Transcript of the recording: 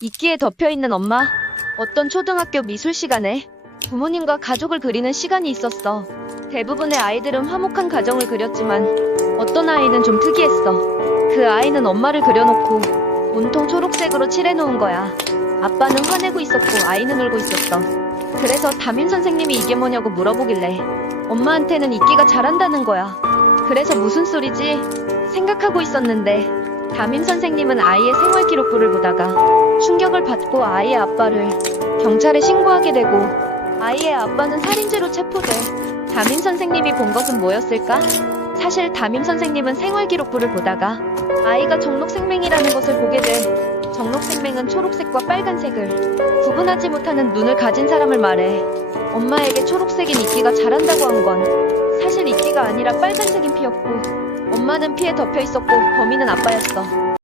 이끼에 덮여있는 엄마. 어떤 초등학교 미술 시간에 부모님과 가족을 그리는 시간이 있었어. 대부분의 아이들은 화목한 가정을 그렸지만 어떤 아이는 좀 특이했어. 그 아이는 엄마를 그려놓고 온통 초록색으로 칠해놓은 거야. 아빠는 화내고 있었고 아이는 울고 있었어. 그래서 담임 선생님이 이게 뭐냐고 물어보길래 엄마한테는 이끼가 잘한다는 거야. 그래서 무슨 소리지? 생각하고 있었는데 담임 선생님은 아이의 생활 기록부를 보다가 충격을 받고 아이의 아빠를 경찰에 신고하게 되고 아이의 아빠는 살인죄로 체포돼. 담임 선생님이 본 것은 뭐였을까? 사실 담임 선생님은 생활 기록부를 보다가 아이가 정록생맹이라는 것을 보게 돼. 정록생맹은 초록색과 빨간색을 구분하지 못하는 눈을 가진 사람을 말해. 엄마에게 초록색인 이끼가 자란다고 한 건 사실 이끼가 아니라 빨간색인 피였고 엄마는 피에 덮여 있었고 범인은 아빠였어.